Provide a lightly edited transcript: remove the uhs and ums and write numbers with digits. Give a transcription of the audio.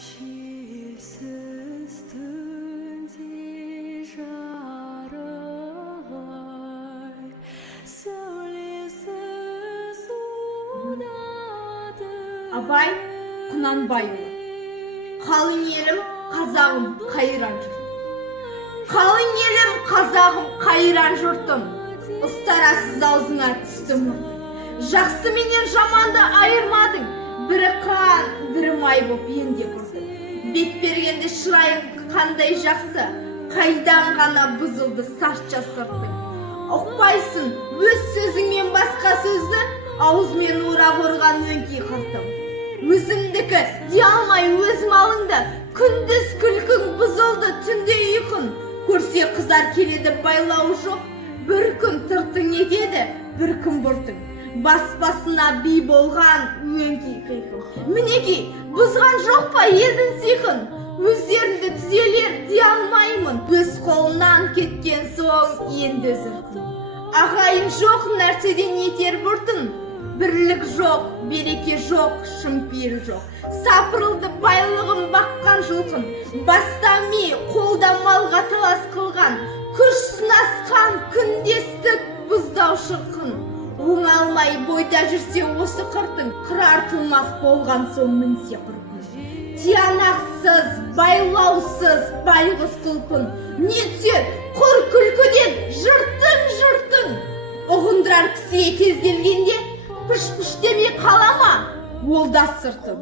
Желсіз түнде жарық сәулесіз ұнады. Абай Құнанбайұлы. Қалың елім, қазағым, қайран жұртым. Қалың елім, қазағым, қайран жұртым. Ұстарасыз аузыңа түсті мұртым. Жақсы менен жаманды айырмадың. Бірі қан, бірі май боп енде көрдім. Бет бергенде шырайың қандай жақсы, қайдан ғана бұзылды сартша сыртың. Ұқпайсың өз сөзіңмен басқа сөзді, аузымен ура қорған өңкей қыртым. Өзімдікі дей алмай өз малыңды, күндіз күлкің бұзылды түнде ұйқың. Көрсе қызар келеді байлауы жоқ, бір күн тыртың етеді, бір күн бұртың. Бас-басына би болған өңкей қиқым. Мінекей, бұзған жоқ па елдің сиқын? Өздеріңді түзелер дей алмаймын. Өз қолынан кеткен соң енді зіркін. Ағайын жоқ нәрседен етер бұртын. Бірлік жоқ, береке жоқ, шымпиыр жоқ. Сапырылды байлығым баққан жылқын. Бастами, қолда малға талас қылған. Күш сынасқан күндестік бұздау шырқын. Оңалмай бойда жүрсе осы қыртың, қырартылмас болған соң мінсе құрқын. Тиянақсыз, байлаусыз, байғыз құлқын. Не түсер құр күлкіден жыртың. Ұғындырар кісіге кез келгенде, піш-піш демей қалама, ол да сыртын.